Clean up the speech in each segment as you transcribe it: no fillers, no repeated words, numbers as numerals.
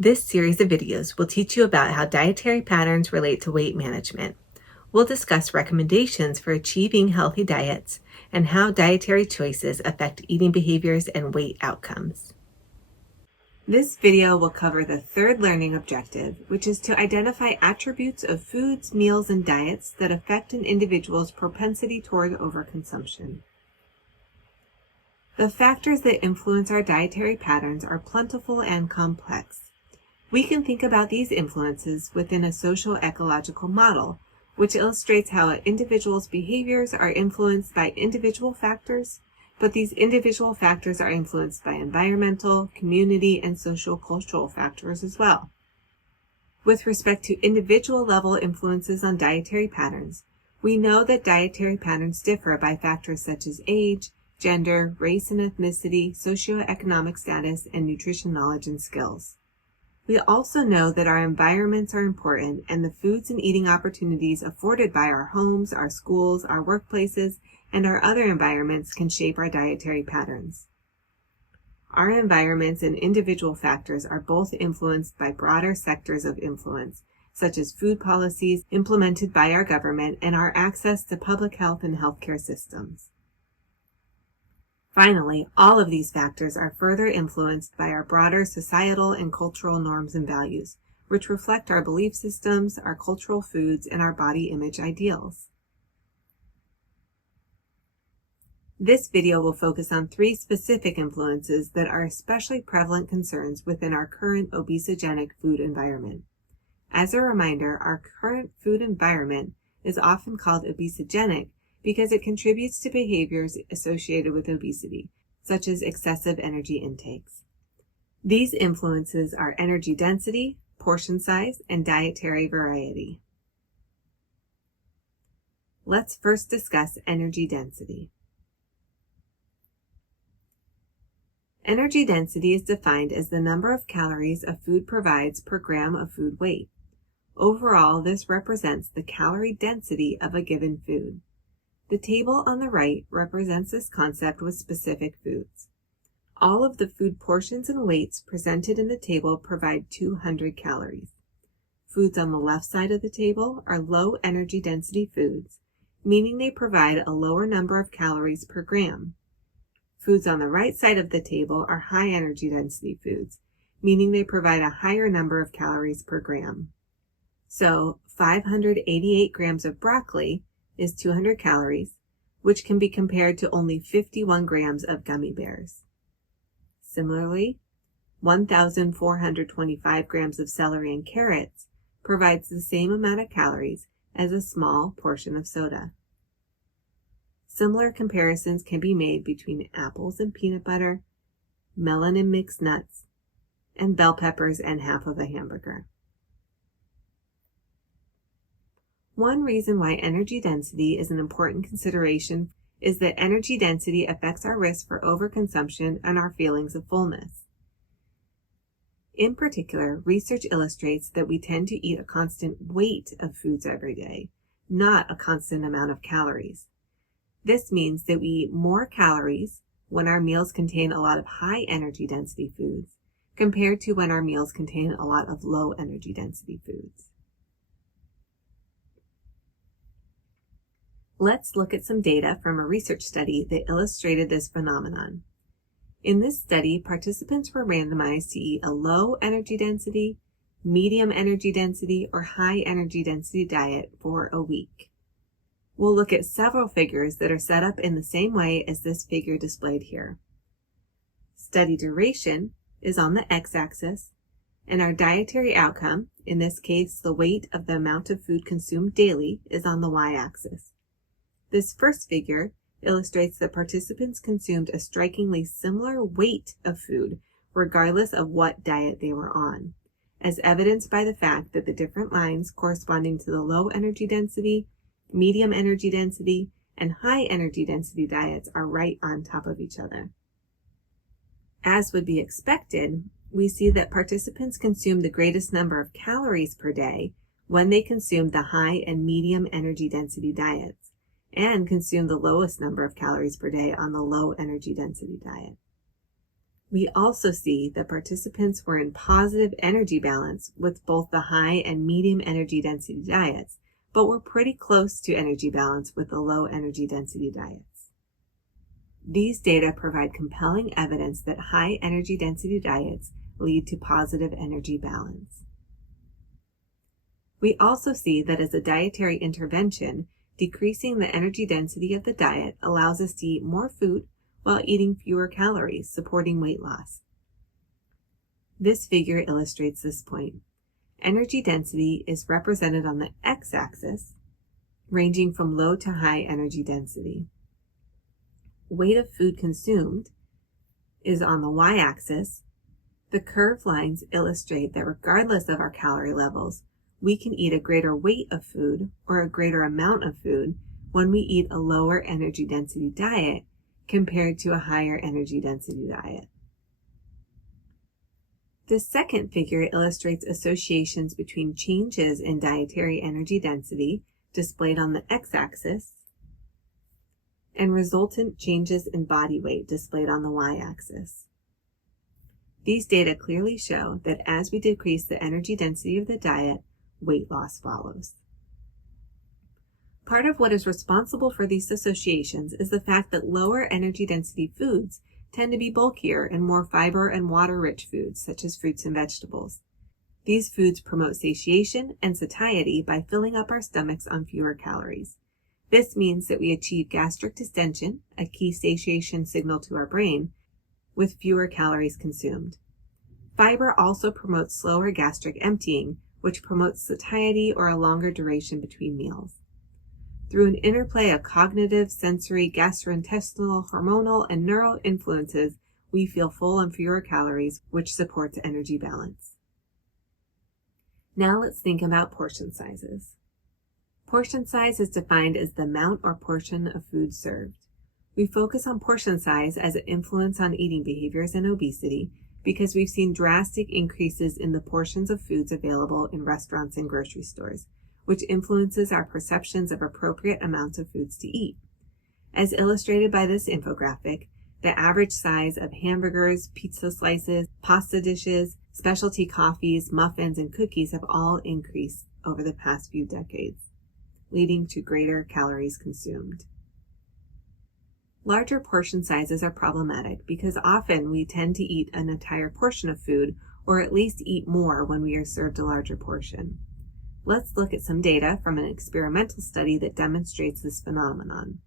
This series of videos will teach you about how dietary patterns relate to weight management. We'll discuss recommendations for achieving healthy diets and how dietary choices affect eating behaviors and weight outcomes. This video will cover the third learning objective, which is to identify attributes of foods, meals, and diets that affect an individual's propensity toward overconsumption. The factors that influence our dietary patterns are plentiful and complex. We can think about these influences within a socio-ecological model, which illustrates how an individual's behaviors are influenced by individual factors, but these individual factors are influenced by environmental, community, and social-cultural factors as well. With respect to individual level influences on dietary patterns, we know that dietary patterns differ by factors such as age, gender, race and ethnicity, socioeconomic status, and nutrition knowledge and skills. We also know that our environments are important, and the foods and eating opportunities afforded by our homes, our schools, our workplaces, and our other environments can shape our dietary patterns. Our environments and individual factors are both influenced by broader sectors of influence, such as food policies implemented by our government and our access to public health and healthcare systems. Finally, all of these factors are further influenced by our broader societal and cultural norms and values, which reflect our belief systems, our cultural foods, and our body image ideals. This video will focus on 3 specific influences that are especially prevalent concerns within our current obesogenic food environment. As a reminder, our current food environment is often called obesogenic because it contributes to behaviors associated with obesity, such as excessive energy intakes. These influences are energy density, portion size, and dietary variety. Let's first discuss energy density. Energy density is defined as the number of calories a food provides per gram of food weight. Overall, this represents the calorie density of a given food. The table on the right represents this concept with specific foods. All of the food portions and weights presented in the table provide 200 calories. Foods on the left side of the table are low energy density foods, meaning they provide a lower number of calories per gram. Foods on the right side of the table are high energy density foods, meaning they provide a higher number of calories per gram. So, 588 grams of broccoli is 200 calories, which can be compared to only 51 grams of gummy bears. Similarly, 1,425 grams of celery and carrots provides the same amount of calories as a small portion of soda. Similar comparisons can be made between apples and peanut butter, melon and mixed nuts, and bell peppers and half of a hamburger. One reason why energy density is an important consideration is that energy density affects our risk for overconsumption and our feelings of fullness. In particular, research illustrates that we tend to eat a constant weight of foods every day, not a constant amount of calories. This means that we eat more calories when our meals contain a lot of high energy density foods compared to when our meals contain a lot of low energy density foods. Let's look at some data from a research study that illustrated this phenomenon. In this study, participants were randomized to eat a low energy density, medium energy density, or high energy density diet for a week. We'll look at several figures that are set up in the same way as this figure displayed here. Study duration is on the x-axis, and our dietary outcome, in this case the weight of the amount of food consumed daily, is on the y-axis. This first figure illustrates that participants consumed a strikingly similar weight of food regardless of what diet they were on, as evidenced by the fact that the different lines corresponding to the low energy density, medium energy density, and high energy density diets are right on top of each other. As would be expected, we see that participants consumed the greatest number of calories per day when they consumed the high and medium energy density diets, and consume the lowest number of calories per day on the low energy density diet. We also see that participants were in positive energy balance with both the high and medium energy density diets, but were pretty close to energy balance with the low energy density diets. These data provide compelling evidence that high energy density diets lead to positive energy balance. We also see that as a dietary intervention, decreasing the energy density of the diet allows us to eat more food while eating fewer calories, supporting weight loss. This figure illustrates this point. Energy density is represented on the x-axis, ranging from low to high energy density. Weight of food consumed is on the y-axis. The curved lines illustrate that regardless of our calorie levels, we can eat a greater weight of food or a greater amount of food when we eat a lower energy density diet compared to a higher energy density diet. This second figure illustrates associations between changes in dietary energy density, displayed on the x-axis, and resultant changes in body weight, displayed on the y-axis. These data clearly show that as we decrease the energy density of the diet, weight loss follows. Part of what is responsible for these associations is the fact that lower energy density foods tend to be bulkier and more fiber and water-rich foods, such as fruits and vegetables. These foods promote satiation and satiety by filling up our stomachs on fewer calories. This means that we achieve gastric distension, a key satiation signal to our brain, with fewer calories consumed. Fiber also promotes slower gastric emptying, which promotes satiety or a longer duration between meals. Through an interplay of cognitive, sensory, gastrointestinal, hormonal, and neural influences, we feel full on fewer calories, which supports energy balance. Now let's think about portion sizes. Portion size is defined as the amount or portion of food served. We focus on portion size as an influence on eating behaviors and obesity because we've seen drastic increases in the portions of foods available in restaurants and grocery stores, which influences our perceptions of appropriate amounts of foods to eat. As illustrated by this infographic, the average size of hamburgers, pizza slices, pasta dishes, specialty coffees, muffins, and cookies have all increased over the past few decades, leading to greater calories consumed. Larger portion sizes are problematic because often we tend to eat an entire portion of food, or at least eat more when we are served a larger portion. Let's look at some data from an experimental study that demonstrates this phenomenon.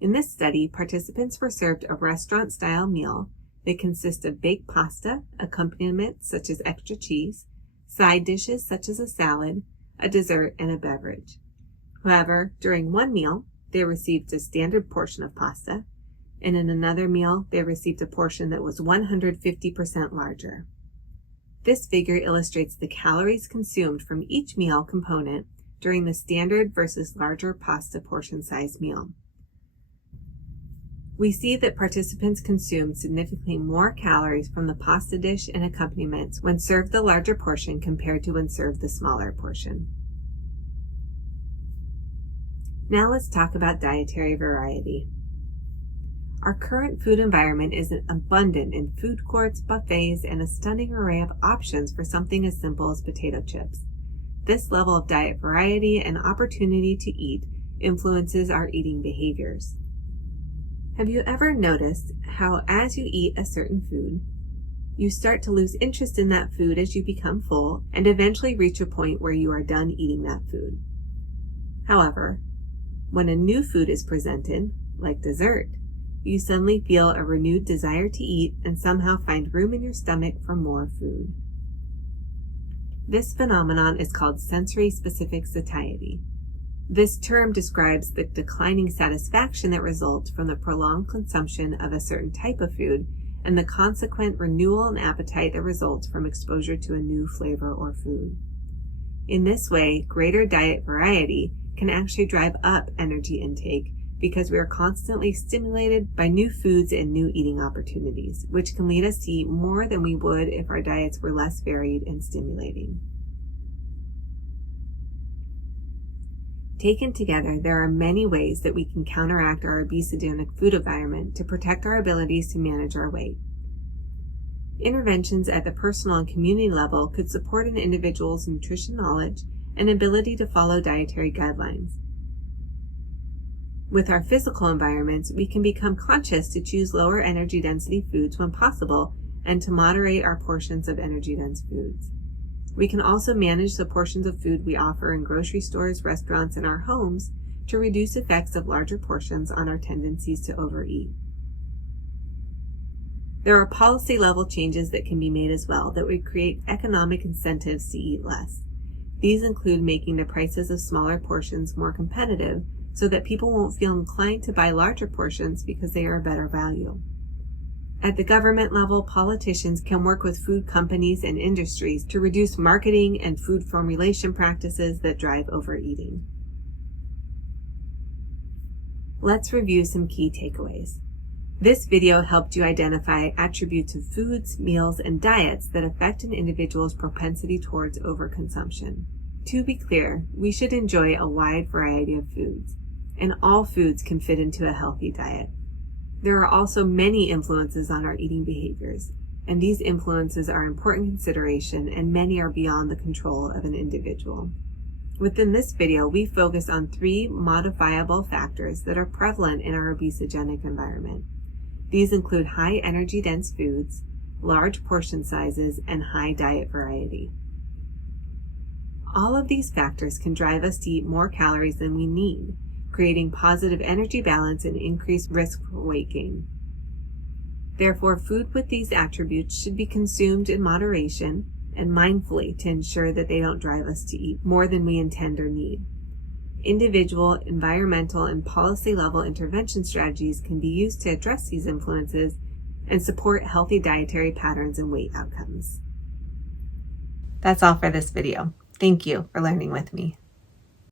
In this study, participants were served a restaurant-style meal that consists of baked pasta, accompaniments such as extra cheese, side dishes such as a salad, a dessert, and a beverage. However, during one meal, they received a standard portion of pasta, and in another meal, they received a portion that was 150% larger. This figure illustrates the calories consumed from each meal component during the standard versus larger pasta portion size meal. We see that participants consumed significantly more calories from the pasta dish and accompaniments when served the larger portion compared to when served the smaller portion. Now let's talk about dietary variety. Our current food environment is abundant in food courts, buffets, and a stunning array of options for something as simple as potato chips. This level of diet variety and opportunity to eat influences our eating behaviors. Have you ever noticed how as you eat a certain food, you start to lose interest in that food as you become full and eventually reach a point where you are done eating that food? However, when a new food is presented, like dessert, you suddenly feel a renewed desire to eat and somehow find room in your stomach for more food. This phenomenon is called sensory-specific satiety. This term describes the declining satisfaction that results from the prolonged consumption of a certain type of food and the consequent renewal and appetite that results from exposure to a new flavor or food. In this way, greater diet variety can actually drive up energy intake because we are constantly stimulated by new foods and new eating opportunities, which can lead us to eat more than we would if our diets were less varied and stimulating. Taken together, there are many ways that we can counteract our obesogenic food environment to protect our abilities to manage our weight. Interventions at the personal and community level could support an individual's nutrition knowledge and ability to follow dietary guidelines. With our physical environments, we can become conscious to choose lower energy density foods when possible and to moderate our portions of energy dense foods. We can also manage the portions of food we offer in grocery stores, restaurants, and our homes to reduce effects of larger portions on our tendencies to overeat. There are policy level changes that can be made as well that would create economic incentives to eat less. These include making the prices of smaller portions more competitive so that people won't feel inclined to buy larger portions because they are a better value. At the government level, politicians can work with food companies and industries to reduce marketing and food formulation practices that drive overeating. Let's review some key takeaways. This video helped you identify attributes of foods, meals, and diets that affect an individual's propensity towards overconsumption. To be clear, we should enjoy a wide variety of foods, and all foods can fit into a healthy diet. There are also many influences on our eating behaviors, and these influences are important consideration, and many are beyond the control of an individual. Within this video, we focus on 3 modifiable factors that are prevalent in our obesogenic environment. These include high energy dense foods, large portion sizes, and high diet variety. All of these factors can drive us to eat more calories than we need, creating positive energy balance and increased risk for weight gain. Therefore, food with these attributes should be consumed in moderation and mindfully to ensure that they don't drive us to eat more than we intend or need. Individual, environmental, and policy level intervention strategies can be used to address these influences and support healthy dietary patterns and weight outcomes. That's all for this video. Thank you for learning with me.